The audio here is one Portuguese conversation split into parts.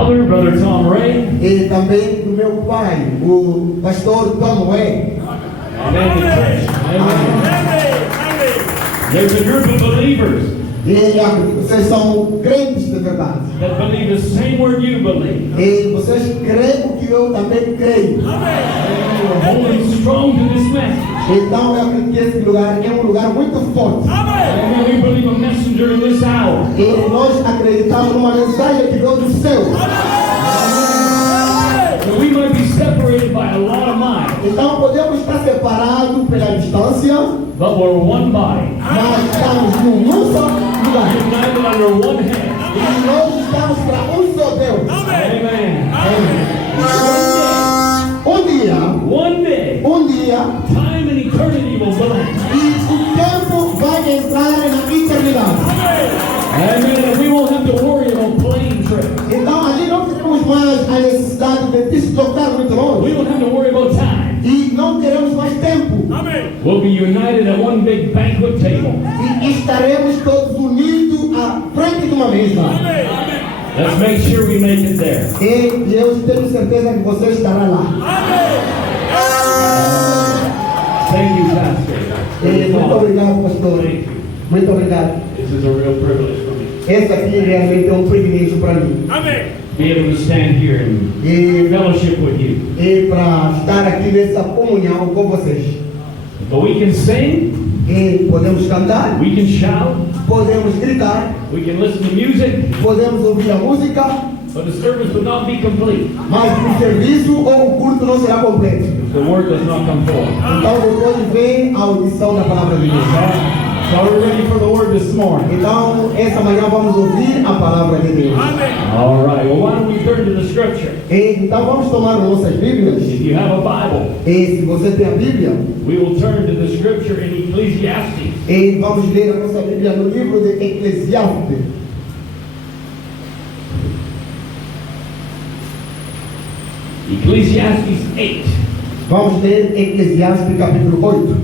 father, Brother Tom Ray. e também do meu pai, o pastor Tom Ray. Amen. There's a group of believers E vocês são crentes de verdade. that believe the same word you believe. E vocês creem o que eu também creio. We're holding strong to this message. Então eu acredito que esse lugar é um lugar muito forte. Amen. We believe a messenger in this hour. E nós acreditamos numa mensagem que veio do céu. So we might be separated by a lot of miles, Então podemos estar separados pela distância, but we're one body, mas estamos num só lugar. united under one head. E nós estamos para um só Deus. Amen. Um dia, Time and eternity will blend. e o tempo vai entrar na eternidade. Amen. We won't have to worry about plane trips. Então ali não teremos mais a necessidade de deslocar muito longe. We won't have to worry about time. E não teremos mais tempo. We'll be united at one big banquet table. E estaremos todos unidos à frente de uma mesa. Let's make sure we make it there. E eu tenho certeza que você estará lá. Thank you, Pastor. E muito obrigado, pastor. Muito obrigado. This is a real privilege for me. Esse aqui realmente é um privilégio para mim. Be able to stand here and E, fellowship with you. e para estar aqui nessa comunhão com vocês. But we can sing, E podemos cantar, we can shout, podemos gritar, we can listen to music, podemos ouvir a música, but the service would not be complete mas o serviço ou o culto não será completo. if the word does not come forth. Então depois vem a audição da palavra de Deus. So we're ready for the word this morning. Então essa manhã vamos ouvir a palavra de Deus. All right. Well, why don't we turn to the scripture? E, então vamos tomar as nossas Bíblias. If you have a Bible, E se você tem a Bíblia, we will turn to the scripture in Ecclesiastes. e vamos ler a nossa Bíblia no livro de Eclesiastes. Ecclesiastes 8. Vamos ler Eclesiastes capítulo 8.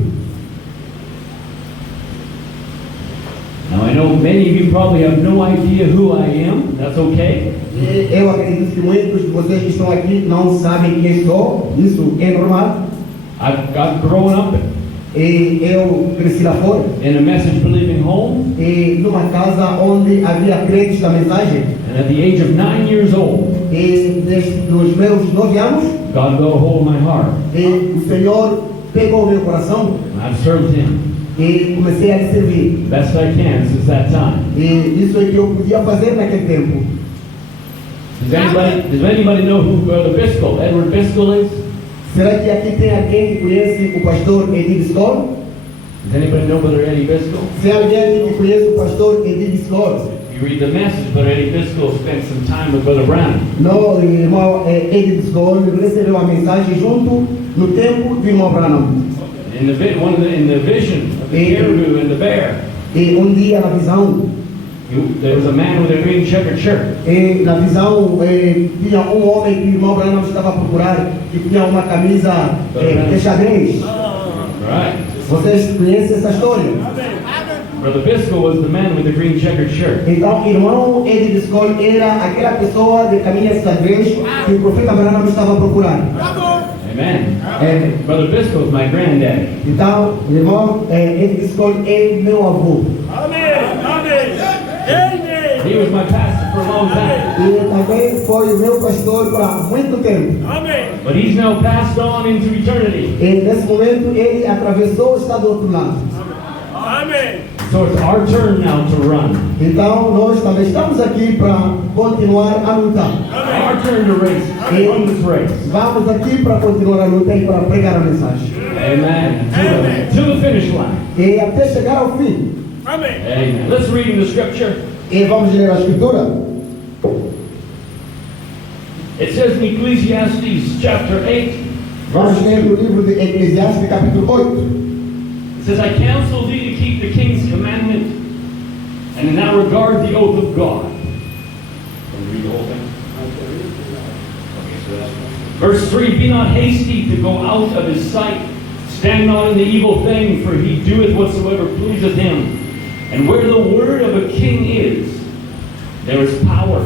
Now I know many of you probably have no idea who I am. That's okay. E eu acredito que muitos de vocês que estão aqui não sabem quem sou. Isso é normal. I've grown up E eu cresci lá fora. in a message believing home, E numa casa onde havia crentes da mensagem. and at the age of 9 years old, E desde os meus 9 anos, God got a hold of my heart. e o Senhor pegou o meu coração And I've served Him e comecei a lhe servir. the best I can since that time. E isso é que eu podia fazer naquele tempo. Does anybody know who Brother Biscoe, Edward Biscoe is? Será que aqui tem alguém que conhece o pastor Eddie Biscoe? Does anybody know Brother Eddie Biscoe? Se há alguém que conhece o pastor Eddie Biscoe? You read the message, Brother Eddie Biscoe spent some time with Brother Branham. No, irmão Eddie Biscoe recebeu a mensagem junto no tempo do irmão Branham. In the vision of the caribou and the bear, E dia na visão, there was a man with a green checkered shirt. e na visão tinha homem que o irmão Branham estava a procurar, que tinha uma camisa de xadrez. Right. Vocês conhecem essa história? Brother Biscoe was the man with the green checkered shirt. Então, irmão Eddie Biscoe era aquela pessoa de camisa de xadrez que o profeta Branham estava a procurar. Amen. É, Brother Biscoe is my granddaddy. então, irmão Eddie Biscoe é meu avô. He was my pastor for a long time. E também foi o meu pastor por muito tempo. But he's now passed on into eternity. E nesse momento ele atravessou, está do outro lado. So it's our turn now to run. Então nós também estamos aqui para continuar a lutar. Our turn to race. Run this race. Vamos aqui para continuar a luta e para pregar a mensagem. Amen. To the finish line. E até chegar ao fim. Amen. Let's read in the scripture. E vamos ler a escritura. It says in Ecclesiastes chapter 8, Vamos ler no livro de Eclesiastes capítulo 8. it says, I counsel thee to keep the king's commandment, and in that regard the oath of God. Can we read the whole thing? Okay, so that's verse 3, be not hasty to go out of his sight, stand not in the evil thing, for he doeth whatsoever pleaseth him. And where the word of a king is, there is power,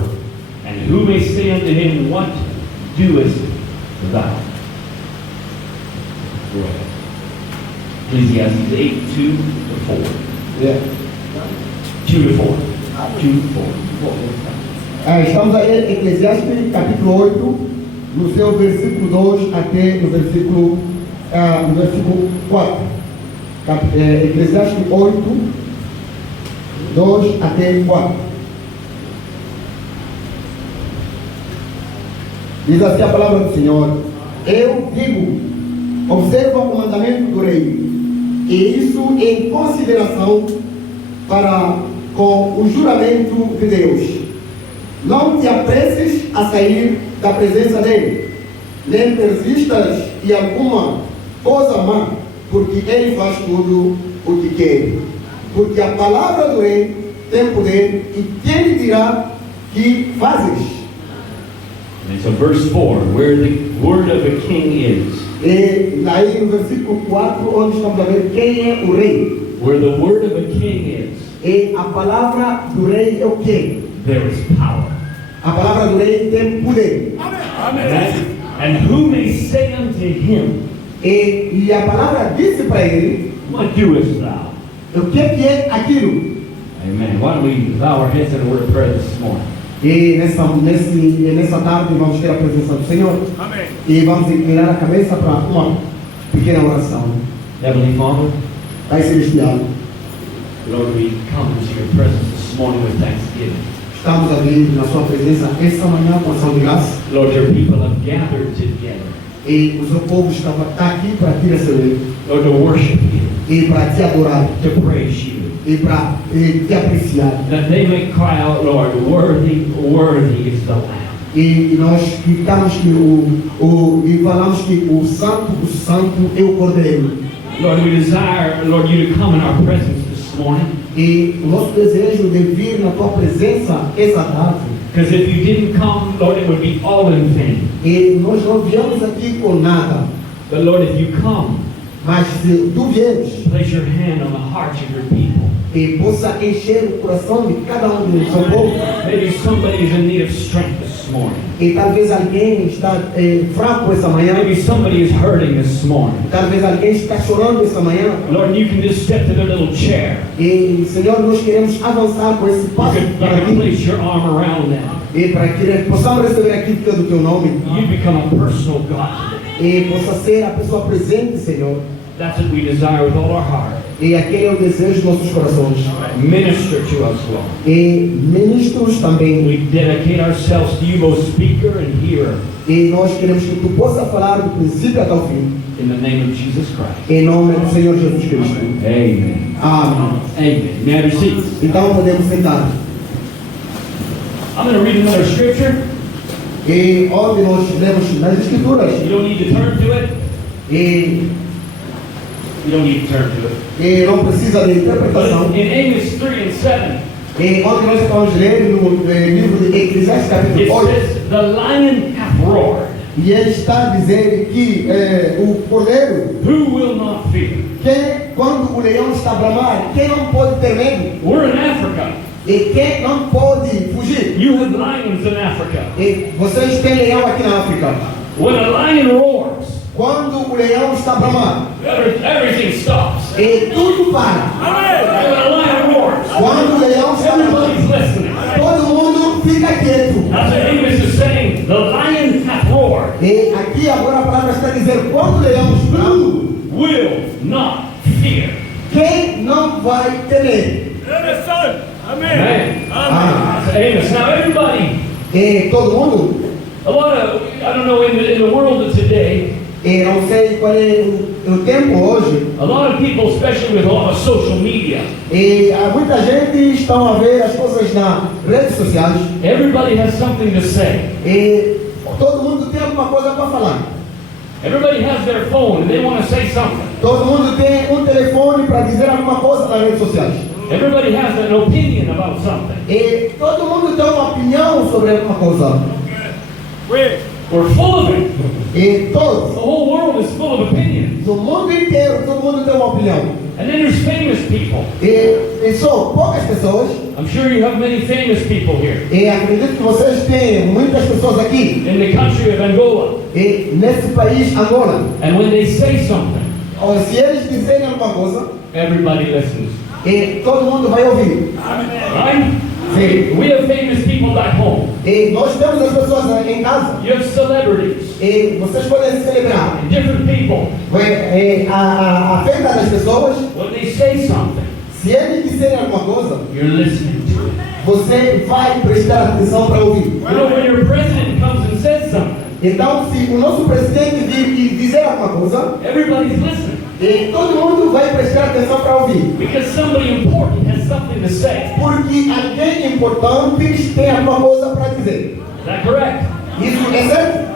and And who may say unto him, what doest thou? Go ahead. Ecclesiastes 8, 2 to 4. É. 2 to 4. 2 to 4. Estamos aí em Eclesiastes capítulo 8, no seu versículo 2 até no versículo 4. Eclesiastes 8, 2 até 4. Diz assim a palavra do Senhor: eu digo, observa o mandamento do rei, e isso em consideração para com o juramento de Deus. Não te apresses a sair da presença dele, nem persistas em alguma coisa má, porque ele faz tudo o que quer. Porque a palavra do rei tem poder, e quem lhe dirá que fazes? And so verse 4, where the word of a king is. E aí no versículo 4, onde estamos a ver quem é o rei. Where the word of a king is, E a palavra do rei é o quê? there is power. A palavra do rei tem poder. And who may say unto him, E a palavra disse para ele, what doest thou? o que é aquilo? Amen. Why don't we bow our heads in a word of prayer this morning? E nessa tarde vamos ter a presença do Senhor. Amém. E vamos inclinar a cabeça para uma pequena oração. Heavenly Father, Pai Celestial, Lord, we come into your presence this morning with thanksgiving. estamos a vir na sua presença esta manhã com ação de graça. Lord, your people have gathered together, E o seu povo está aqui para te receber Lord, to worship you, e para te adorar to praise you, e para te apreciar. that they may cry out, Lord, worthy, worthy is the Lamb. E nós gritamos que e falamos que o Santo é o Cordeiro. Lord, we desire, Lord, you to come in our presence this morning. E o nosso desejo de vir na tua presença essa tarde. Because if you didn't come, Lord, it would be all in vain. E nós não viemos aqui com nada. But Lord, if you come, Mas se tu vieres place your hand on the hearts of your people. e possa encher o coração de cada um do seu povo. Maybe somebody is in need of strength this morning. E talvez alguém está fraco essa manhã. Maybe somebody is hurting this morning. Talvez alguém está chorando essa manhã. Lord, you can just step to their little chair. E Senhor, nós queremos avançar com esse You passo can para ti. place your arm around them. E para que possamos receber aquilo que é do teu nome. You become a personal God. E possa ser a pessoa presente, Senhor. That's what we desire with all our heart. E aquele é o desejo dos nossos corações. Minister to us, Lord. E ministros também. We dedicate ourselves to you, both speaker and hearer, E nós queremos que tu possa falar do princípio até o fim. in the name of Jesus Christ. Em nome do Senhor Jesus Cristo. Amen. Amém. Amen. May I have your seats? Então podemos sentar. I'm going to read another scripture. E onde nós lemos nas Escrituras. You don't need to turn to it. E You don't need to turn to it. não precisa de But interpretação. in Amos 3 and 7, E onde nós vamos ler no livro de Eclesiastes it capítulo 8. says, the lion hath roared. E ele está dizendo que o cordeiro, Who will not fear? quando o leão está a bramar, quem não pode ter medo? We're in Africa. E quem não pode fugir? You have lions in Africa. E vocês têm leão aqui na África. When a lion roars, Quando o leão está a bramar, everything stops. e tudo para. When a lion roars, Quando o leão está a bramar, everybody's listening. todo mundo fica quieto. That's what Amos is saying. The lion hath roared. E aqui agora a palavra está dizendo, quando o leão está, Will not fear. quem não vai temer? Amen. Ah, So Amos. Now everybody, e todo mundo, a lot of, I don't know, in the world of today, e não sei qual é o tempo hoje, a lot of people, especially with a lot of social media, e muita gente está a ver as coisas nas redes sociais, everybody has something to say. e todo mundo tem alguma coisa para falar. Everybody has their phone and they want to say something. Todo mundo tem telefone para dizer alguma coisa nas redes sociais. Everybody has an opinion about something. E todo mundo tem uma opinião sobre alguma coisa. We're full of it. E todos, The whole world is full of opinions. no mundo inteiro, todo mundo tem uma opinião. And then there's famous people. E são poucas pessoas. I'm sure you have many famous people here. E acredito que vocês têm muitas pessoas aqui. In the country of Angola. E nesse país, Angola. And when they say something, Ou se eles dizerem alguma coisa, everybody listens. e todo mundo vai ouvir. Right? Sim. We have famous people back home. E nós temos as pessoas em casa. You have celebrities. E vocês podem celebrar. And different people. A festa das pessoas. When they say something, Se eles disserem alguma coisa, you're listening to it. você vai prestar atenção para ouvir. You know, when your president comes and says something, Então, se o nosso presidente vir e dizer alguma coisa, everybody's listening. e todo mundo vai prestar atenção para ouvir. Because somebody important has something to say. Porque alguém importante tem alguma coisa para dizer. Is that correct? Isso é certo?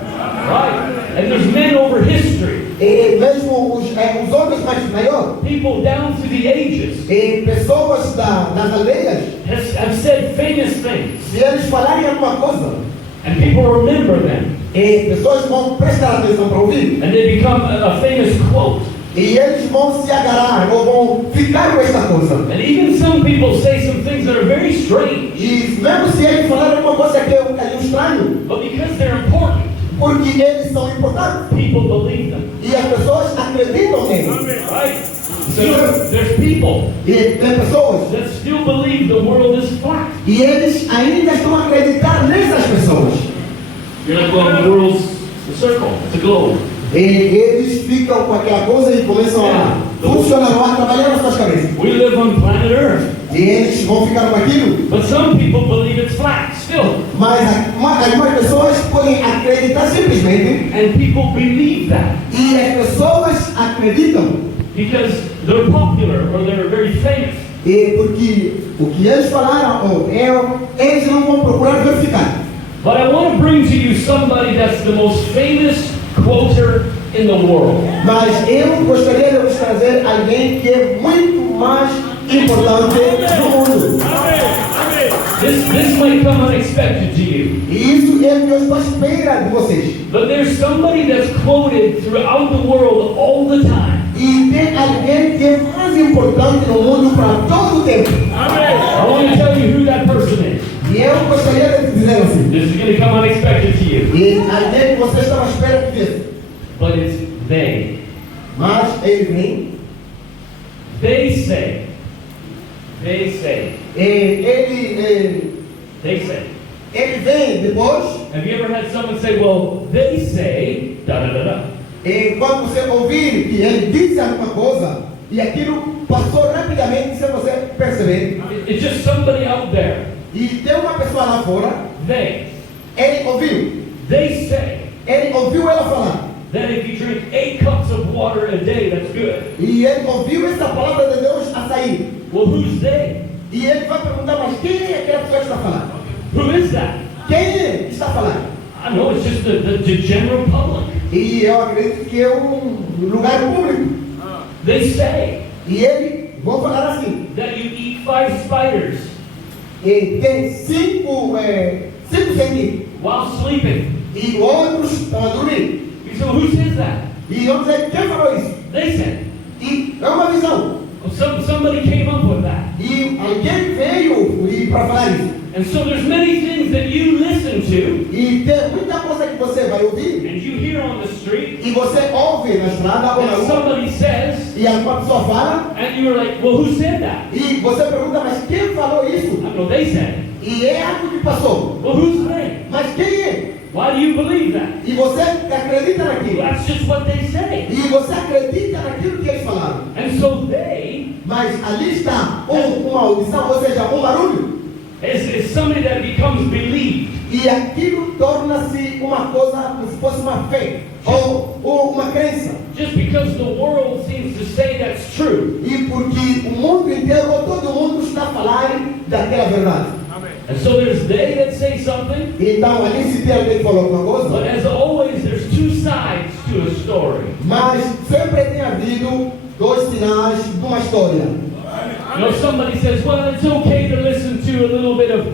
Right. And there's men over history. E mesmo os homens mais maiores, People down to the ages e pessoas das aldeias, have said famous things. se eles falarem alguma coisa, And people remember them. e pessoas vão prestar atenção para ouvir. And they become a famous quote. E eles vão se agarrar ou vão ficar com essa coisa. And even some people say some things that are very strange. E mesmo se eles falarem alguma coisa que é um bocadinho estranho, But because they're important, porque eles são importantes. people believe them. E as pessoas acreditam neles. Right? So there's people E tem pessoas. that still believe the world is flat. E eles ainda estão a acreditar nessas pessoas. You're like, well, the world's a circle. It's a globe. E eles ficam com aquela coisa e começam a funcionar, a trabalhar nas suas cabeças. We live on planet Earth. E eles vão ficar com aquilo. But some people believe it's flat still. Mas algumas pessoas podem acreditar simplesmente. And people believe that E as pessoas acreditam. because they're popular or they're very famous. E porque o que eles falaram, eles não vão procurar verificar. But I want to bring to you somebody that's the most famous quoter in the world. Mas eu gostaria de vos trazer alguém que é muito mais importante no mundo. This might come unexpected to you. E isso é o que eu estou à espera de vocês. But there's somebody that's quoted throughout the world all the time. E tem alguém que é mais importante no mundo para todo o tempo. I want to tell you who that person is. E eu gostaria de dizer assim. This is going to come unexpected to you. E alguém que você estava à espera que visse. But it's they. Mas ele vem. They say. They say. Ele vem depois. Have you ever had someone say, well, they say, da da da da. E quando você ouvir que ele disse alguma coisa e aquilo passou rapidamente sem você perceber. It's just somebody out there. E tem uma pessoa lá fora. They. Ele ouviu. They say Ele ouviu ela falar. that if you drink 8 cups of water a day, that's good. E ele ouviu essa palavra de Deus a sair. Well, who's they? E ele vai perguntar, mas quem é aquela pessoa que está falando? Who is that? Quem está falando? I know it's just the general public. E eu acredito que é um lugar público. They say E ele, vou falar assim, that you eat 5 spiders e tem cinco sentidos. while sleeping. E outros estão a dormir. You say, well, who says that? E eu dizer, quem falou isso? They said. E é uma visão. Well, somebody came up with that. E alguém veio para falar isso. And so there's many things that you listen to E tem muita coisa que você vai ouvir. and you hear on the street E você ouve na estrada ou na and rua. somebody says, E alguma pessoa fala. and you're like, well, who said that? E você pergunta, mas quem falou I isso? don't know, they said. E é algo que passou. Well, who's they? Mas quem é? Why do you believe that? E você acredita naquilo. That's just what they say. E você acredita naquilo que eles falaram. And so they Mas ali está uma audição, ou seja, um barulho. is somebody that becomes believed. E aquilo torna-se uma coisa como se fosse uma fé. Ou uma crença. Just because the world seems to say that's true. E porque o mundo inteiro, ou todo mundo está a falar daquela verdade. And so there's they that say something, Então ali se tem alguém que falou alguma but coisa. as always, there's 2 sides to a story. Mas sempre tem havido dois sinais de uma história. You know, somebody says, well, it's okay to listen to a little bit of,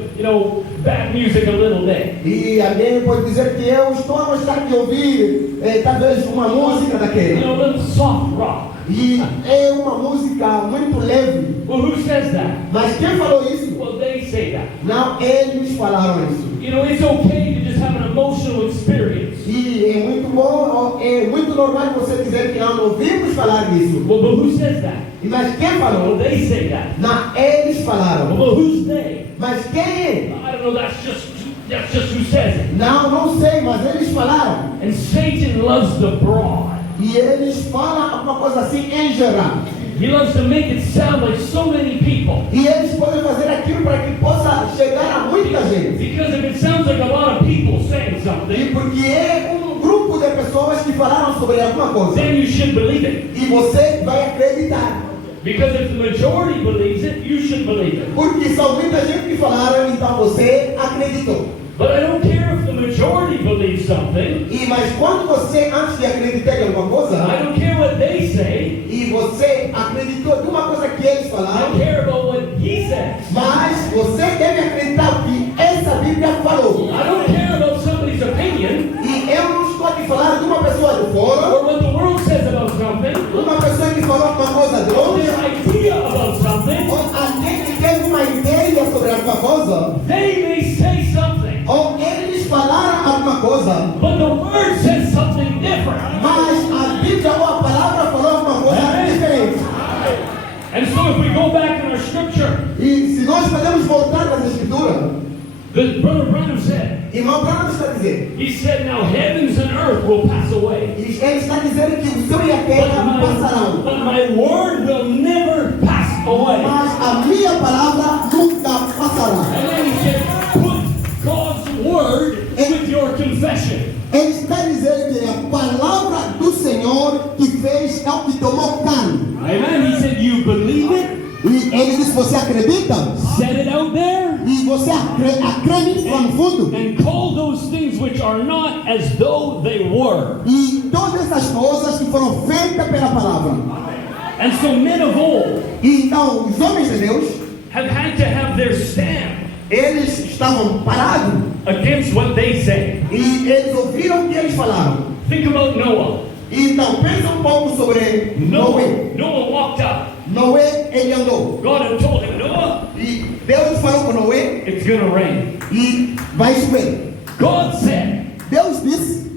bad music a little bit. E alguém pode dizer que eu estou a gostar de ouvir talvez uma música daquele. A little soft rock. E é uma música muito leve. Well, who says that? Mas quem falou isso? Well, they say that. Não, eles falaram isso. You know, it's okay to just have an emotional experience. E é muito bom, é muito normal você dizer que não ouvimos falar disso. Well, but who says that? Mas quem Well, falou? they say that. Não, eles falaram. Well, who's they? Mas quem é? I don't know, that's just who says it. Não sei, mas eles falaram. And Satan loves the broad. E eles falam uma coisa assim em geral. He loves to make it sound like so many people. E eles podem fazer aquilo para que possa chegar a muita gente. Because if it sounds like a lot of people saying E something, porque é grupo de pessoas que falaram sobre alguma coisa. then you should believe it. E você vai acreditar. Because if the majority believes it, you should believe it. Porque são muita gente que falaram, então você acreditou. But I don't care if the majority believes something. E mas quando você, antes de acreditar em alguma I coisa, don't care what they say. e você acreditou de uma coisa que eles I falaram, don't care about what he says. mas você deve acreditar que essa Bíblia falou. I don't care about somebody's opinion E eu não estou aqui falando de uma pessoa de fora, or what the world says about something uma pessoa que falou alguma coisa de or longe, their idea about something. ou alguém que teve uma ideia sobre alguma coisa, They may say something, ou eles falaram alguma coisa, but the word says something different. mas a Bíblia ou a palavra falou alguma coisa diferente. And so if we go back in our scripture, E se nós podemos voltar para a Escritura, the Brother Branham said, irmão Branham está dizendo, he said, now heavens and earth will pass away, ele está dizendo que o céu e a terra passarão, but my word will never pass away. mas a minha palavra nunca passará. And then he said, put God's word with your confession. Ele está dizendo que a palavra do Senhor que fez é o que tomou carne. Amen. He said, you believe it? E ele disse, você acredita? Set it out there? E você acredita lá no fundo? And call those things which are not as though they were. E todas essas coisas que foram feitas pela palavra. And so men of old E então, os homens de Deus, have had to have their stand eles estavam parados against what they say. e eles ouviram o que eles falaram. Think about Noah. E então, pensa um pouco sobre Noé. Noah walked up. Noé, ele andou. God had told him, Noah, E Deus falou com Noé it's going to rain. e vai chover. God said, Deus disse,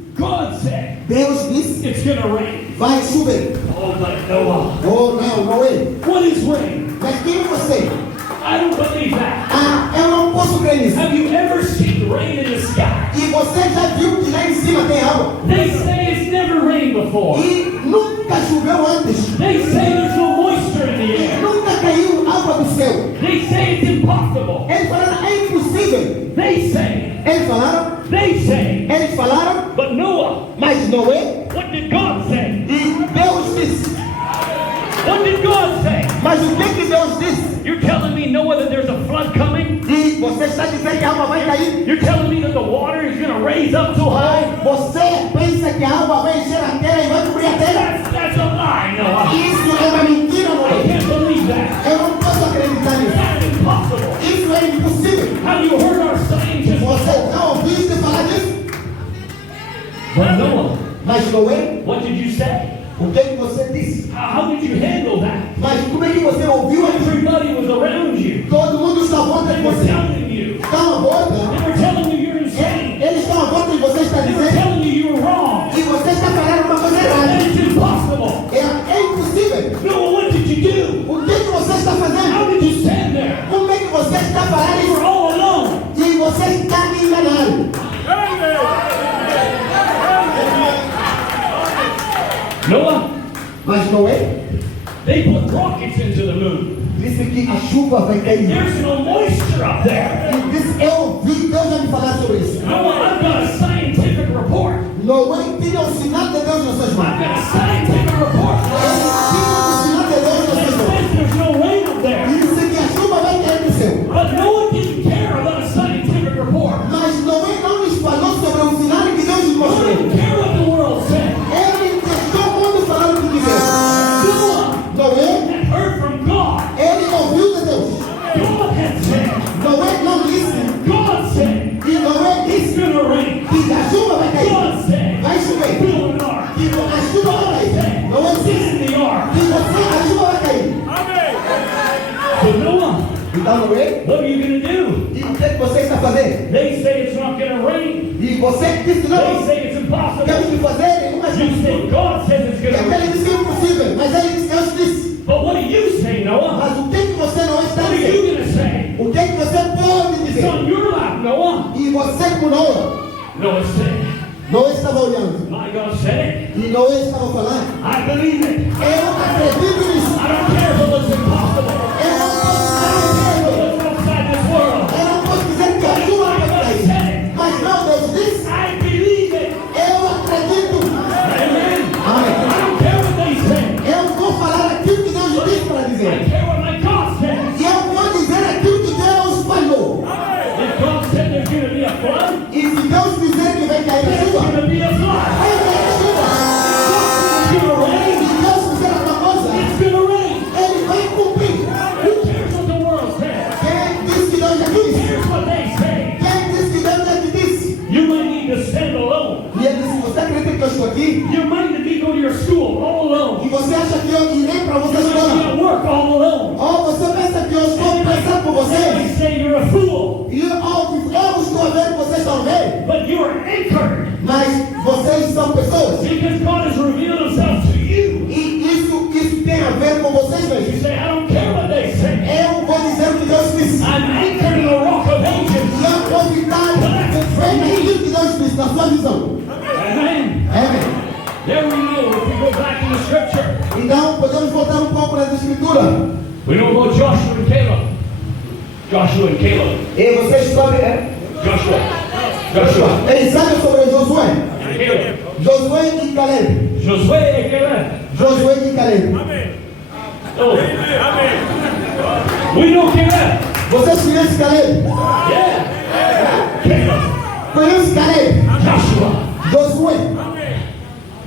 it's going to rain. vai chover. Oh, but Noah, Oh não, Noé. what is rain? Mas quem é você? I don't believe that. Ah, eu não posso crer nisso. Have you ever seen rain in the sky? E você já viu que lá em cima tem água? They say it's never rained before. E nunca choveu antes. They say there's no moisture in the air. Nunca caiu água do céu. They say it's impossible. Eles falaram, é impossível. They say, Eles falaram, but Noah, mas Noé, what did God say? e Deus disse. What did God say? Mas o que Deus disse? You're telling me, Noah, that there's a flood coming? E você está dizendo que a água vai cair? You're telling me that the water is going to raise up too high? Você pensa que a água vai encher a terra e vai cobrir a terra? That's a lie, Noah. Isso é uma mentira, I Noé. can't believe that. Eu não posso acreditar nisso. That's impossible. Isso é impossível. Have you heard our scientists? Você não ouviu falar disso? But Noah, Mas Noé, what did you say? o que você disse? How did you handle that? Mas como é que você ouviu isso? Everybody was around you. Todo mundo está à volta de They were você. telling you. Estão à volta. They were telling you you're insane. Eles estão à volta de você está They were dizendo. telling you you're wrong. E você está falando uma coisa And errada. it's impossible. É impossível. Noah, what did you do? O que você está How fazendo? did you stand there? Como é que você está falando You were isso? all alone. E você está me enganando. Noah, Mas Noé they put rockets into the moon. disse que a chuva vai cair. There's no moisture up there. E disse, eu ouvi Deus já me falar sobre isso. Noah, I've got a scientific report. Noé tinha o sinal de Deus nas suas I've mãos. got a scientific report. Ele tinha o sinal de Deus nas It suas mãos. says there's no rain up E there. disse que a chuva vai cair do céu. But Noah didn't care about a scientific report. Mas Noé não nos falou sobre o sinal que Deus nos Noah mostrou. didn't care what the world said. Ele deixou o mundo falando o que quiser. Noah Noé, had heard from God. ele ouviu de Deus. God had said. Noé não disse. God said. E Noé It's disse going to rain. que a chuva vai cair. God said. Vai chover. Build an ark. Que a chuva vai cair. lá no meio. What are you going to do? E o que você está fazendo? They say it's not going to rain. E você disse que They não. say it's impossible. Temos que fazer, ele não vai You say God says it's E going to aquele rain. disse que é impossível, mas ele disse, Deus disse. But what do you say, Noah? Mas o que você não está What are you dizendo? going to say? O que você pode It's dizer? on your lap, Noah. E você como Noé, Noah said, Noé estava olhando. my God said it. E Noé estava falando. I believe it. Eu acredito nisso. I don't care if it looks impossible. Eu não posso It dizer looks outside this world. Eu não posso dizer que a chuva My vai God cair. said it. Mas não, Deus disse. I believe it. Eu acredito. Amen. Amém. I don't care what they say. Eu vou falar aquilo que Deus disse para I dizer. care what my God says. E eu vou dizer aquilo que Deus falou. If God said there's going to be a flood, E se Deus dizer que vai cair a there's chuva, going to be a flood. vai cair a chuva. It's going to rain. Se Deus fizer uma coisa, It's going to rain. Ele vai cumprir. Who cares what the world says? Quem disse que Deus já disse? Here's what they say. Quem disse que Deus já te disse? You might need to stand alone. E ele disse, você acredita que eu estou aqui? You might need to go to your school all E alone. você acha que eu irei para You você might be escola? at work all alone. Ou você pensa que eu estou pensando por They might vocês? say you're a fool, E eu estou vendo que vocês estão vendo? but you're anchored Mas vocês são pessoas. because God has revealed Himself to you. E isso tem a ver com vocês You mesmos. say, I don't care what they say. Eu vou dizer o que Deus disse. I'm anchored in the rock of E ages. eu vou ficar firme naquilo que Deus disse, na sua visão. Amen. Amém. There we know if we go back in the scripture. Então, podemos voltar um pouco nas escrituras. We know about Joshua and Caleb. Joshua and Caleb. E vocês sabem, Joshua. Joshua. eles sabem sobre Josué. Caleb. Josué e Caleb. Josué and Caleb. Josué e Caleb. Oh. We know Caleb. Vocês conhecem Caleb? Yeah. Caleb. Conhecem Caleb? Joshua. Josué.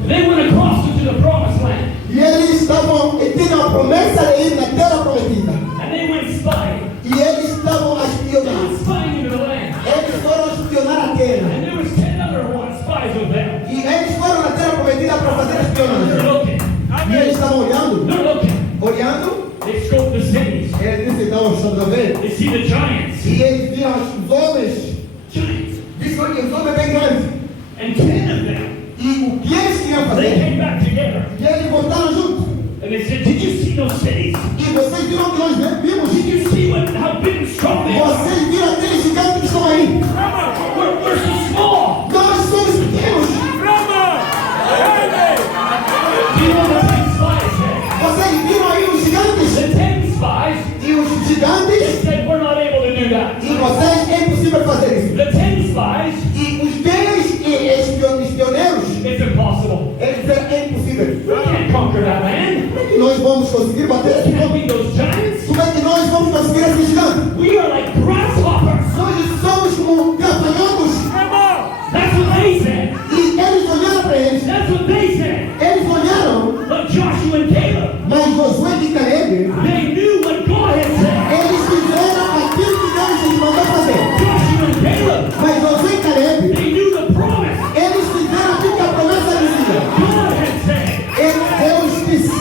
They went across into the promised land. E eles tinham a promessa de ir na terra prometida. And they went spying. E eles estavam a They espionar. went spying into the land. Eles foram espionar a terra. And there was 10 other spies with them. E eles foram na terra prometida para fazer They're espionagem. looking. E eles estavam olhando. They're looking. Olhando. They scoped the cities. Eles disse, então, estamos a ver. They see the giants. E eles viram os homens. Giants. Disse que os homens bem grandes. And 10 of them. E o que eles queriam They fazer? came back together. E eles voltaram juntos. And they said, did you see those cities? E vocês viram que nós vimos? Did you see how big and strong they are? Vocês viram aqueles gigantes que estão aí? We're so small. Nós somos pequenos. Do you know what the 10 spies said? Vocês viram aí os gigantes? The 10 spies, E os they gigantes? said, we're not able to do that. E vocês é impossível fazer isso. The 10 spies, E os 10 espioneiros? it's impossible. Eles disseram, é impossível. We can't conquer that land. Como é que nós vamos conseguir bater We esse can't povo? beat those giants. Como é que nós vamos conseguir esse gigante? We are like grasshoppers. Nós somos como gafanhotos. That's what they said. E eles olharam para eles. That's what they said. Eles olharam, But Joshua and Caleb, mas Josué e Caleb, they knew what God had said. eles fizeram aquilo que Deus lhes mandou fazer. Joshua and Caleb, Mas Josué e Caleb, they knew the promise eles fizeram aquilo que a promessa dizia. God had said. Deus disse,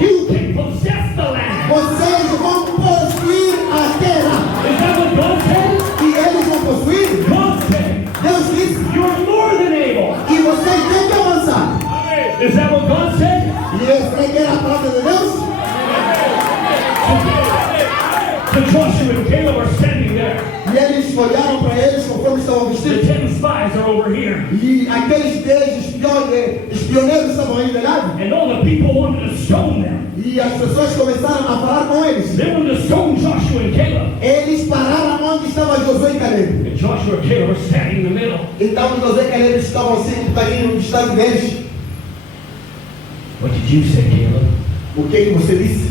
You can possess the land. vocês vão possuir a terra. Is that what God said? E eles vão possuir. God said, Deus disse, you're more than able. e vocês têm que avançar. Is that what God said? E eles creem a palavra de Deus. So Joshua and Caleb are standing there. E eles olharam para eles conforme estavam The vestidos. 10 spies are over here. E aqueles 10 espioneiros estavam aí de lado. And all the people wanted to stone them. E as pessoas começaram a falar com eles. They wanted to stone Joshua and Caleb. Eles pararam onde estava Josué e Caleb. And Joshua and Caleb were standing in the middle. Então Josué e Caleb estavam assim, um bocadinho distante deles. What did you say, Caleb? O que você disse?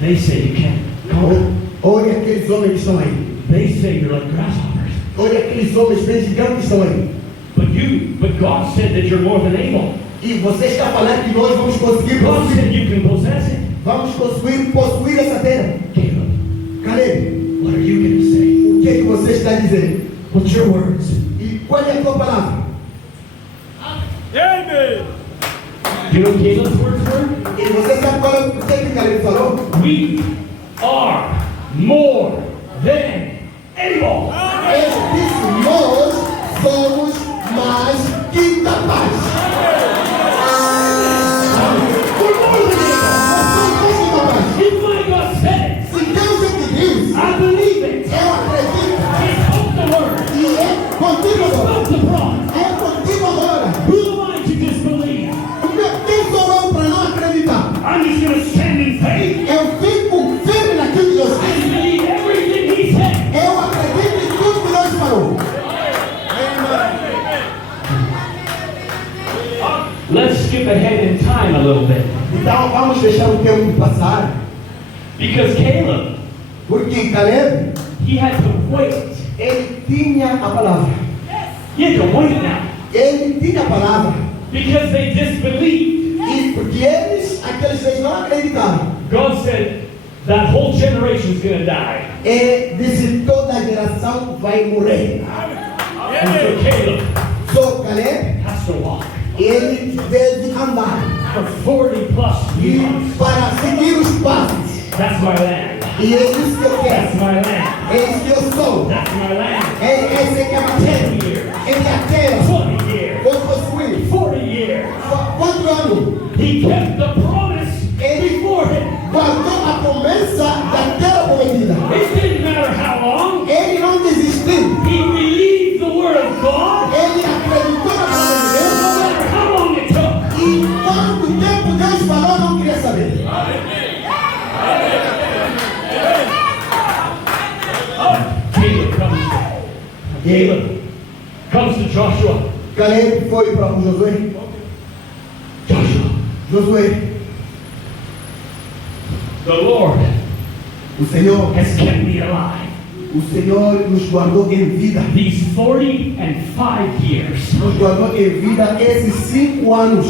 They say you can't. Olha aqueles homens que estão aí. They say you're like grasshoppers. Olha aqueles homens bem gigantes que estão aí. But God said that you're more than able. E você está falando que nós vamos conseguir God said possuir. you can possess it. Vamos possuir essa terra. Caleb, Caleb, what are you going to say? o que você está dizendo? What's your words? E qual é a tua palavra? Do you know what Caleb's words were? E você sabe qual é o que Caleb falou? We are more than able. Ele disse: nós somos mais que capazes. We're more than able. Nós somos mais que capazes. If my God said it, Se Deus é que diz, I believe it. eu acredito. He spoke the word. E é contigo agora. Spoke the promise. É contigo agora. Who am I to disbelieve? Quem sou eu para não acreditar? I'm just going to stand in faith Eu fico firme naquilo que Deus and diz. believe everything He said. Eu acredito em tudo que Deus falou. Let's skip ahead in time a little bit. Então vamos deixar o tempo passar. Because Caleb, Porque Caleb, he had to wait. ele tinha a palavra. He had to wait now. Ele tinha a palavra. Because they disbelieved. E porque aqueles três não acreditaram. God said, that whole generation is going to die. E disse: toda a geração vai morrer. And so Caleb Só Caleb, has to walk ele deve andar. for 40 plus E years. para seguir os passos. That's my land. E é isso que eu That's quero. my land. É isso que eu sou. That's my land. Esse que é a matéria. 10 years. Ele é aquela. 20 years. Vou possuir. 40 years. Quanto ano? He kept the promise before him. Guardou a promessa da terra prometida. It didn't matter how long. Ele não desistiu. He believed the word of God. Ele acreditou na palavra de No Deus. matter how long it took. E quanto tempo Deus falou, não queria saber. Caleb comes to Joshua. Caleb foi para o Josué. Joshua, Josué, the Lord o Senhor, has kept me alive o Senhor nos guardou em vida. these 45 years, Nos guardou em vida esses 5 anos.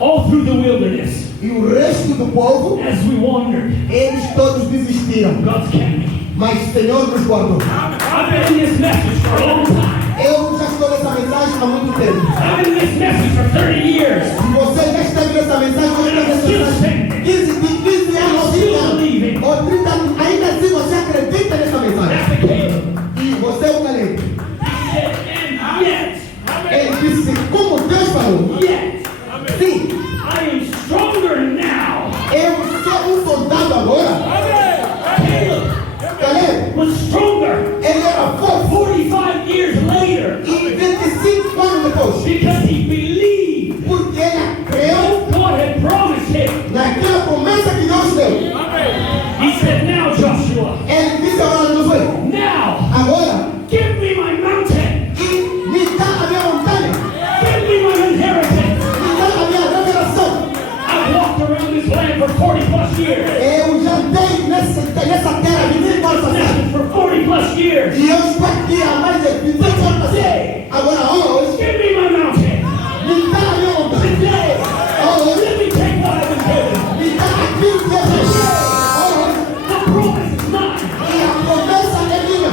all through the wilderness. E o resto do povo, As we wandered, eles todos desistiram. God's kept me. Mas o Senhor nos guardou. I've been in this message for a long time. Eu já estou nessa mensagem há muito tempo. I've been in this message for 30 years. E você já esteve nessa mensagem, você está nessa mensagem 15 anos, 20 anos, ou 30 anos. Ainda assim você acredita nessa mensagem. That's the Caleb. E você é o Caleb. He said, and yet, Ele disse: como Deus falou. yet, Sim, I am stronger now. eu sou soldado agora. Caleb Caleb, was stronger ele era forte. 45 years later E 25 anos depois, because he believed porque ele creu what God had promised him. naquela promessa que Deus deu. He said, now Joshua, Ele disse agora a Josué: now agora, give me my mountain. me dá a minha montanha, Give me my inheritance. me dá a minha revelação. I've walked around this land for 40 plus years. Eu já dei nessa terra 25 anos passados. For 40 plus years. E eu estou aqui há mais de 25 anos passados. Agora, hoje, Give me my mountain. me dá a minha montanha. Today, Hoje, let me take what I've been given. me dá aquilo que eu dei. Hoje, The promise is mine. e a promessa é minha.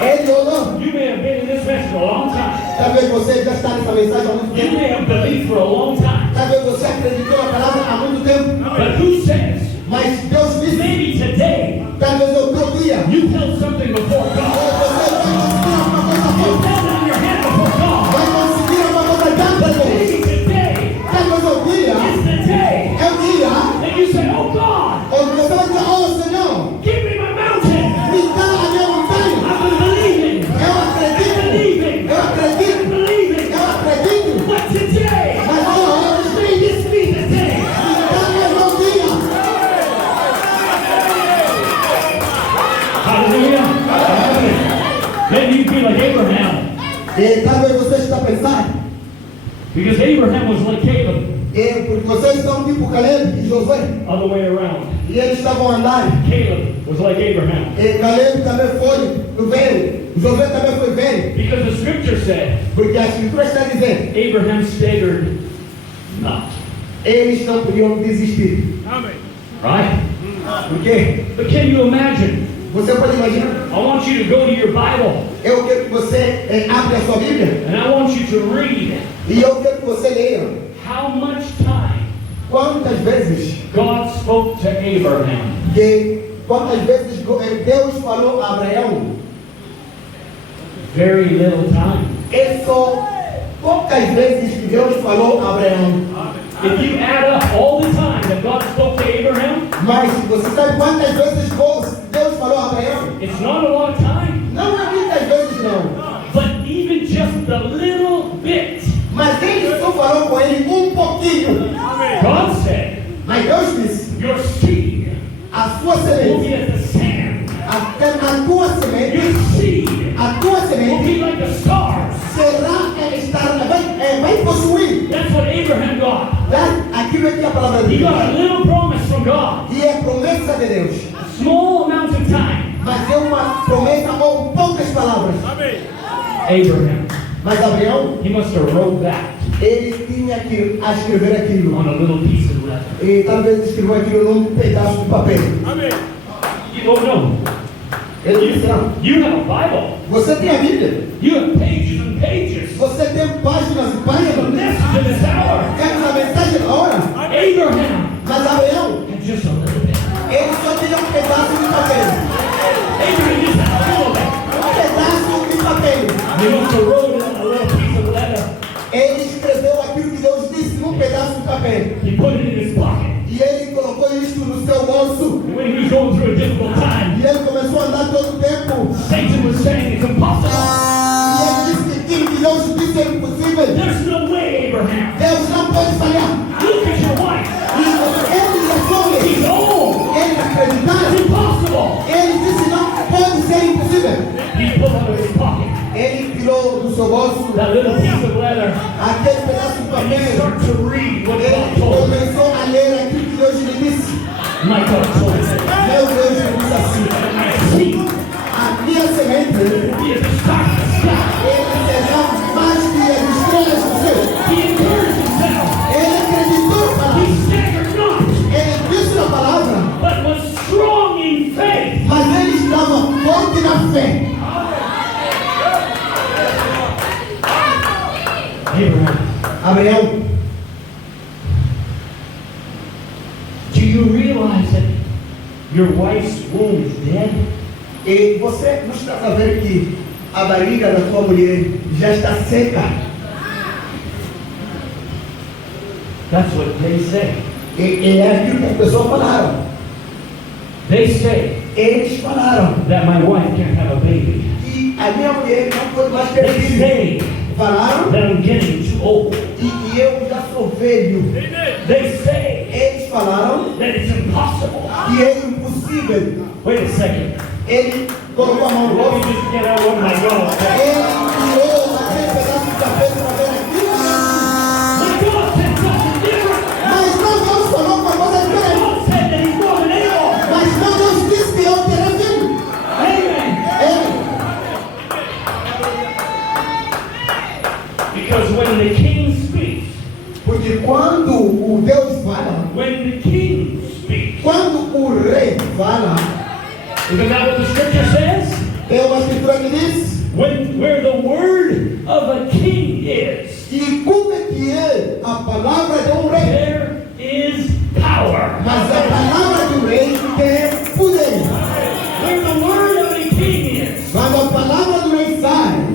Ele ou não? You may have been in this message for a long time. Talvez você já está nessa mensagem há muito You tempo. may have believed for a long time. Talvez você acreditou na palavra há muito tempo. But who says, Mas Deus disse: maybe today, talvez outro dia, you held something before God. você vai conseguir alguma coisa You boa. held out your hand before God. Vai conseguir alguma coisa grande para Deus. Maybe today Talvez outro dia, is the day é o dia that you say, oh God, onde você vai dizer: oh Senhor, give me my mountain. me dá a minha montanha. I've been believing, Eu acredito, believing, eu acredito, believing. eu acredito. But today, Mas hoje, may this be the day. me dá a minha montanha. Hallelujah. Maybe you feel like Abraham, E talvez você está pensando, because Abraham was like Caleb, porque vocês estão tipo Caleb e Josué, other way around. e eles estavam andando. Caleb was like Abraham, E Caleb também foi velho, Josué também foi velho, because the scripture said porque a escritura está dizendo: Abraham staggered not. eles não podiam desistir. Right? Por quê? But can you imagine? Você pode imaginar? I want you to go to your Bible Eu quero que você abra a sua Bíblia and I want you to read e eu quero que você leia how much time quantas vezes God spoke to Abraham? Deus falou a Abraão? Very little time. É só poucas vezes que Deus falou a Abraão. If you add up all the time that God spoke to Abraham, Mas você sabe quantas vezes Deus falou a Abraão? it's not a long time. Não é muitas vezes não. But even just a little bit, Mas ele só falou com ele pouquinho. God said, Mas Deus disse, your seed a sua will semente, be as the sand. a tua semente, Your seed a tua will semente be like the stars. vai possuir That's what Abraham got. aquilo que é a palavra de He Deus. got a little promise from God. E é promessa de Deus. A small amount of time. Mas é uma promessa ou poucas palavras. Abraham, Mas Abraão, he must have wrote that ele tinha que escrever aquilo. on a little piece of leather. E talvez escreveu aquilo num pedaço de papel. You don't know. Ele disse, não. You have a Bible. Você tem a Bíblia. You have pages and pages. Você tem páginas e The páginas. message of this hour. Quer a mensagem da hora? Abraham Mas Abraão, had just a little bit. ele só tinha pedaço de papel. Abraham just had a little bit. Pedaço de papel. He must have wrote it on a little piece of leather. Ele escreveu aquilo que Deus disse num pedaço de papel. He put it in his pocket. E ele colocou isso no seu bolso. And when he was going through a difficult time, E ele começou a andar todo o tempo. Satan was saying it's impossible. E ele disse que aquilo que Deus disse é impossível. There's no way, Abraham. Deus não pode falhar. Look at your wife. E ele responde. He's old. Ele It's acreditava. impossible. Ele disse não pode ser impossível. He pulled out of his pocket Ele tirou do seu bolso that little piece of leather aquele pedaço de and he papel. started to read what Ele God told him. começou a ler aquilo que Deus lhe disse. My God told him, Meu Deus lhe disse assim. my seed A minha semente, will be as the stars of the sky. ele será mais que as estrelas do céu. He encouraged himself. Ele acreditou na He palavra. staggered not, Ele disse a palavra. but was strong in faith. Mas ele estava forte na fé. Abraham, Abraão, do you realize that your wife's womb is dead? e você não está a ver que a barriga da tua mulher já está seca. That's what they say. E é aquilo que as pessoas falaram. They say Eles falaram that my wife can't have a baby. que a minha mulher não pode mais ter They filho. say Falaram that I'm getting too old. e eu já sou velho. They say Eles falaram that it's impossible. que é impossível. Wait a second. Ele colocou a mão no Let me rosto. just get out one of my notes. Ele tirou aquele pedaço de papel para ver aquilo. My God said something different. Mas não Deus falou uma coisa diferente. God said that he's more than able. Mas não Deus disse que eu terei filho. Amen. Ele, Because when the king speaks, porque quando o Deus fala, when the king speaks, quando o rei fala, isn't that what the scripture says? é uma escritura que diz, Where the word of a king is, e como é que é a palavra de um rei? there is power. Mas a palavra do rei tem poder. Where the word of a king is, Quando a palavra do rei sai,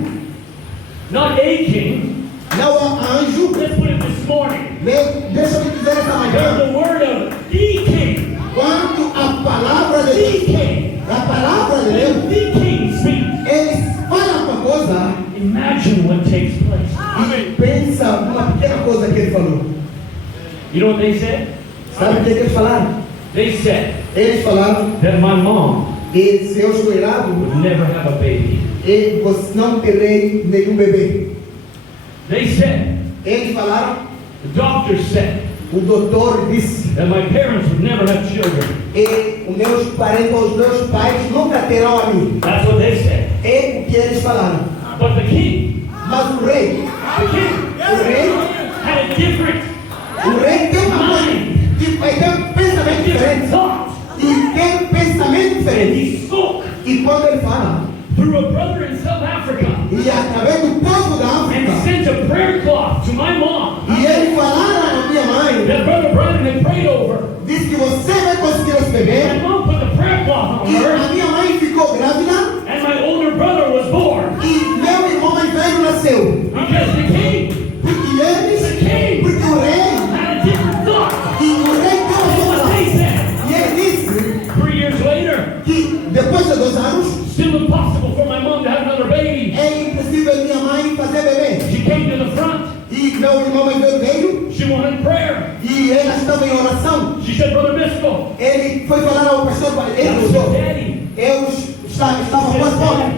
not a king. não há anjo. Let's put it this morning. Deixa eu te dizer essa Where manhã. the word of the king, Quando a palavra de the Deus, king, a palavra de when Deus, the king speaks, eles falam uma coisa imagine what takes place. e pensa uma pequena coisa que ele falou. You know what they said? Sabe o que eles falaram? They said Eles falaram, that my mom e se eu estou errado, would never have a baby. e você não terei nenhum bebê. They said, Eles falaram, the doctor said, o doutor disse, that my parents would never have children. e os meus parentes, os meus pais nunca terão a mim. That's what they said. É o que eles falaram. But the king, Mas o rei had a different tem uma coisa, tem um pensamento diferente. thought. E tem um pensamento And diferente. he spoke E quando ele fala, through a brother in South Africa e através do povo da and África, sent a prayer cloth to my mom e ele falaram à minha mãe, that Brother Brian had disse que você vai conseguir esse My bebê. mom put the prayer cloth on E her, a minha mãe ficou grávida and my older brother was born. e meu irmão mais velho nasceu. Because the king Porque eles, porque o rei, had a different thought. e o rei That's deu what a they said. E ele disse 3 years later, que depois de 2 anos, still impossible for my mom to have another baby. é impossível minha mãe fazer bebê. She came to the front. E meu irmão mais velho veio She wanted prayer. e ela estava em oração. She said, Brother Bisco, Ele foi falar ao pastor, ele that's falou, Daddy. eu estava She com said, fome. Dad,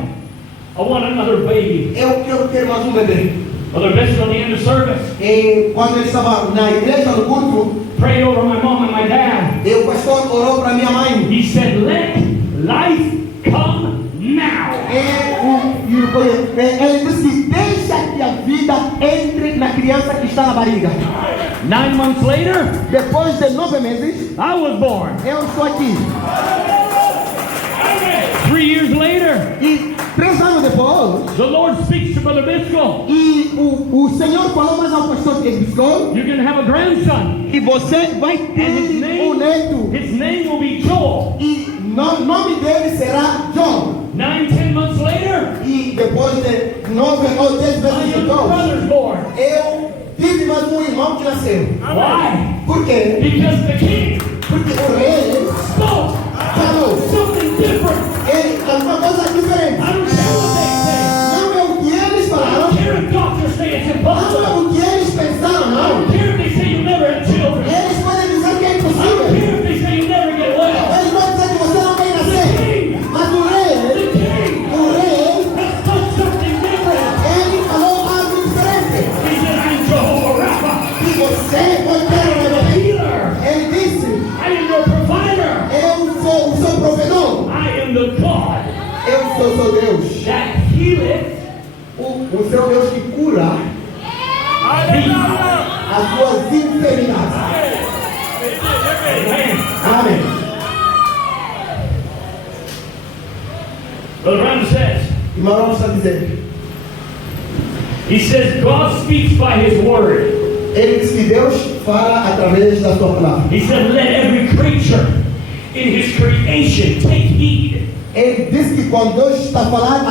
I want another baby. Eu quero ter mais um bebê. Brother Bisco, at the end of service, E quando ele estava na igreja, no culto, prayed over my mom and my dad. o pastor orou para minha mãe. He said, let life come now. Ele disse que deixa que a vida entre na criança que está na barriga. 9 months later, Depois de 9 meses, I was born. eu estou aqui. 3 years later, E 3 anos depois, the Lord speaks to Brother Bisco. e o Senhor falou mais ao pastor que biscoito, You're going to have a grandson. e você vai And ter um neto. his name will be Joel. E o nome dele será John. 9, 10 months later, E depois de 9 ou 10 my meses younger depois, brother's born. eu tive mais um irmão que nasceu. Why? Por quê? Because the king Porque o rei spoke falou. something different. Ele alguma coisa diferente. I don't care what they say. Não é o que eles I falaram, don't care if doctors say it's não é impossible. o que eles pensaram, I não. don't care if they say you never have children. Eles podem dizer que é I don't impossível. care if they say you never get well. Eles podem dizer que você não vai nascer. Mas o rei The king has done something different. ele falou algo diferente. He said, I'm Jehovah Rapha, E você pode ter um the bebê. healer. Ele disse, I am your provider. eu sou o seu provedor. I am the God Eu sou o seu Deus. that healeth O seu Deus que cura thee. as suas enfermidades. Amen. Amém. Brother Brown says, E Marão está dizendo, he says, God speaks by his word. ele diz que Deus fala através da sua palavra. He said, let every creature in his creation take heed. Ele diz que quando Deus está falando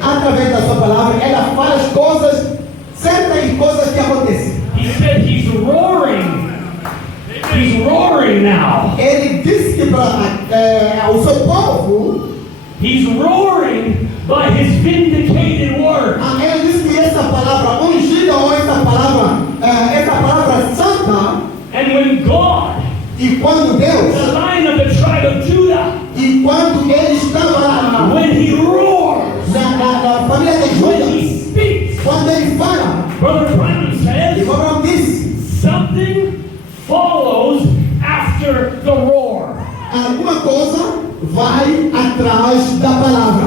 através da sua palavra, ela fala as coisas certas e coisas que acontecem. He said he's roaring. He's roaring now. Ele disse que para o seu povo, He's roaring by his vindicated word. ele disse que essa palavra ungida ou essa palavra santa, And when God, e quando the Deus, Lion of the tribe of Judah, e quando ele estava lá when he roars, na família de when Judas, he speaks, quando ele fala, Brother Branham e says, Abraão disse, something follows after the roar. alguma coisa vai atrás da palavra.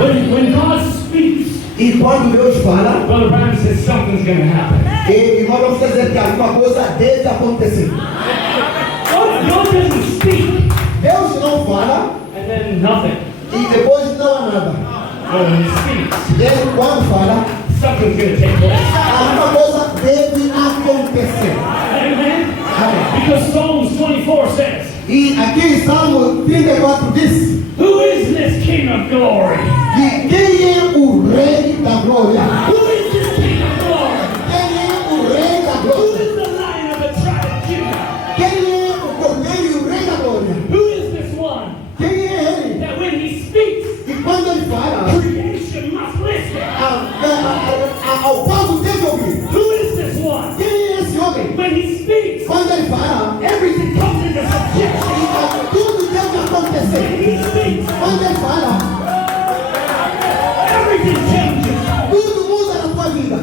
When God speaks, E quando Deus fala, Brother Branham says something's going to happen. e nós vamos dizer que alguma coisa deve acontecer. God doesn't speak Deus não fala and then nothing. e depois não há nada. No, when he speaks, Ele quando fala, something's going to take place. alguma coisa deve acontecer. Amen? Amém. Because Psalms 24 says, E aqui em Salmo 34 diz who is this King of glory? que quem é o rei da glória? Who is this King of glory? Quem é o rei da Who glória? is the Lion of the tribe of Judah? Quem é o cordeiro e o rei da glória? Who is this one Quem é ele? that when he speaks, E quando ele fala, creation must listen? ao povo deve ouvir. Who is this one? Quem é esse homem? When he speaks, Quando ele fala, everything comes into subjection. tudo deve When acontecer. he speaks, Quando ele fala, everything changes. tudo muda na tua vida.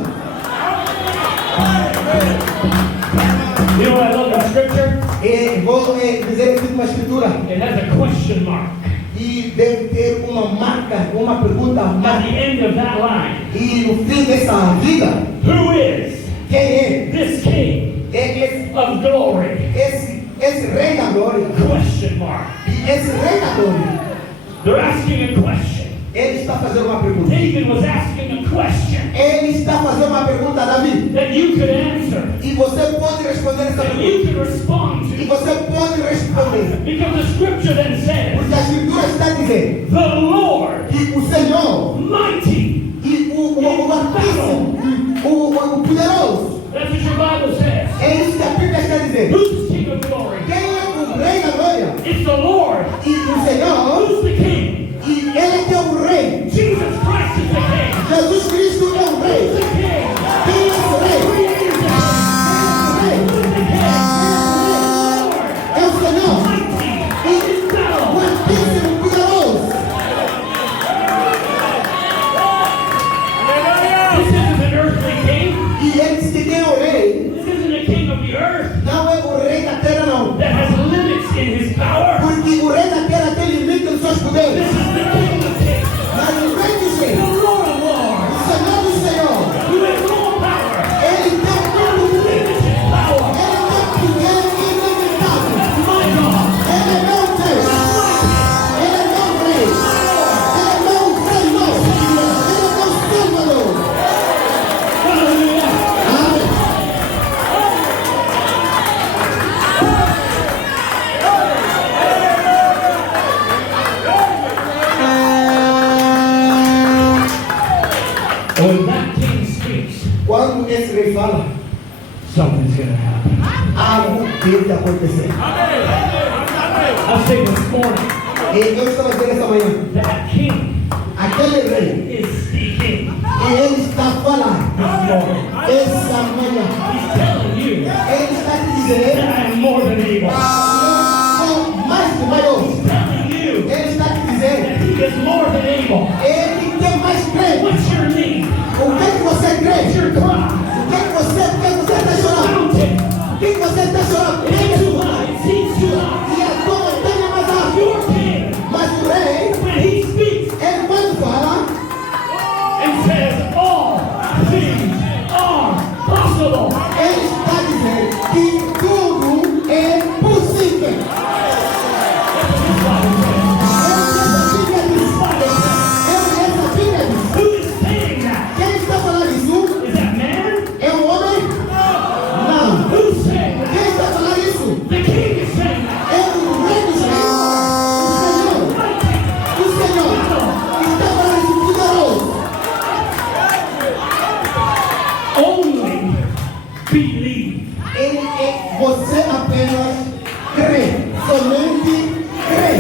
You know what I love in Scripture? E vou dizer aqui uma escritura. It has a question mark. E deve ter uma marca, uma pergunta At marca. the end of that line, E no fim dessa vida, who is quem é? this King É of glory? esse rei da glória. Question mark. E esse rei da glória, They're asking a question. ele está fazendo uma pergunta. David was asking a question Ele está fazendo uma pergunta a Davi. that you could answer, E você pode responder essa that pergunta. you could respond E to. você pode responder. Because the scripture then says, Porque a Escritura está dizendo the Lord, que o Senhor mighty. e o Altíssimo, o poderoso, That's what your Bible says. é isso que a Bíblia está dizendo. Who's the King of glory? Quem é o rei da glória? It's the Lord. E o Senhor, Who's the King? e Ele que é o rei. Jesus Christ is the King. Jesus Cristo é o Who's rei. the King? Quem é o rei? He is the King. Quem Who's the King? é o Senhor? Mighty. E In o battle. Altíssimo, poderoso. This isn't an earthly king. E ele diz que quem é o rei This isn't a king of the earth não é o rei da terra, não. that has limits in his power. Porque o rei da terra tem limite nos seus This poderes. is the King of kings, Mas o rei dos the reis, Lord of lords, o Senhor do Senhor, who has all power, ele tem todo o poder. limited power. Ele tem poder ilimitado. My God. Ele é meu Deus. Ele é meu rei. Ele é meu Senhor. Ele é meu Salvador. Hallelujah. Amém. When that king speaks, Quando esse rei fala, something's going to happen. algo tem que acontecer. I say this morning, E eu estava dizendo essa manhã, that king aquele rei, is speaking e ele está falando, this morning. essa manhã, He's telling you ele está te dizendo, that I am more than able. eu sou mais que maior. Telling you Ele está te dizendo, that he is more than able. ele tem mais crente. What's your need? O que é que você What's crê? your cry? O que é que você está chorando? Mountain. O que é que você está chorando? It's too high. It seems too high. E a tua montanha é mais alta. Your king, Mas o rei, when he speaks ele quando fala, and says all things are possible. ele está dizendo que tudo é possível. Essa Bíblia diz. Who is saying that? Quem está falando isso? Is that man? É um homem? Não. Who's saying that? Quem está falando isso? The king is saying that. É o rei dos reis. O Senhor. Está falando isso poderoso. Only believe. Você apenas crê. Somente crê.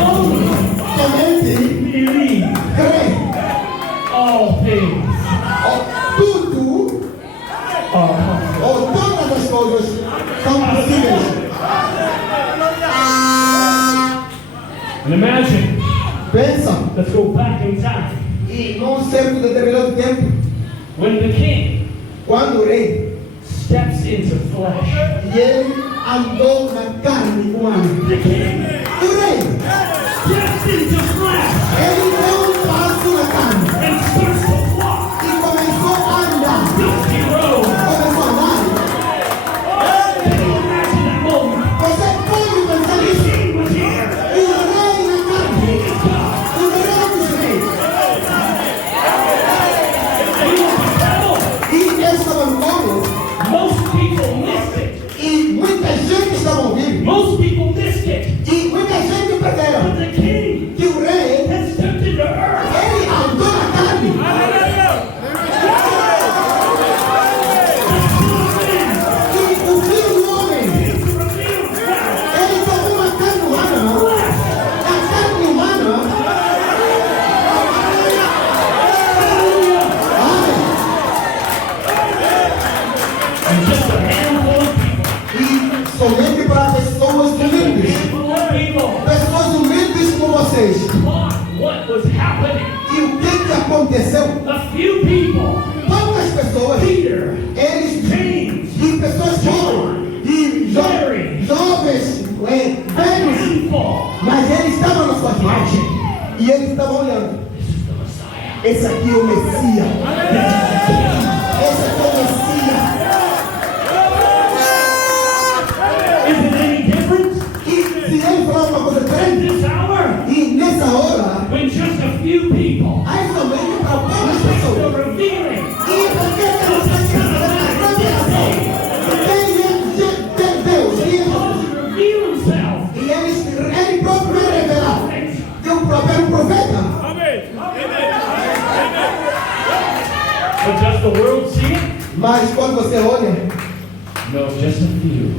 Only Somente believe. crê. All things Tudo are possible. ou todas as coisas são possíveis. And imagine, Pensa. let's go back in time. E num certo determinado tempo, When the king quando o rei steps into flesh. e ele andou na carne humana. The king O rei, steps into flesh ele deu um passo na carne and starts to walk e começou a andar. dusty road. Começou a andar. Can you imagine that moment? Você pode pensar The nisso? king was here. O rei na carne, King is God. o rei dos reis. And he was the devil. E ele estava no colo Most people missed it. e muita gente estava ouvindo. Most people missed it. E muita gente But perdeu. the king Que o rei, has stepped into earth. ele andou na carne. The Son of Man E o filho do homem, came to reveal God. ele tomou uma carne humana. A carne humana. Amém. And just a handful of people. E somente para pessoas humildes. Handful of people Pessoas humildes como vocês. caught what was happening. E o que aconteceu? A few people, Poucas pessoas, Peter, eles James, e pessoas jovens, e jovens, velhos, handful. mas eles estavam na sua frente e eles estavam olhando. This is the Messiah. Esse aqui é o Messias. Esse aqui é o Messias. Is it any different E se ele falar uma coisa in diferente, this hour e nessa hora, when just a few people people. Há somente para poucas The pessoas. revealing. E por que elas precisam da revelação? Tem Deus, God to reveal himself. e ele próprio vai revelar. Tem um profeta. But does the world see it? Mas quando você olha, No, just a few.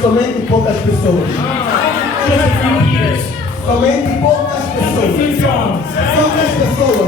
somente poucas pessoas. Just a few Peters. Somente poucas Just a pessoas. few Johns. Poucas pessoas.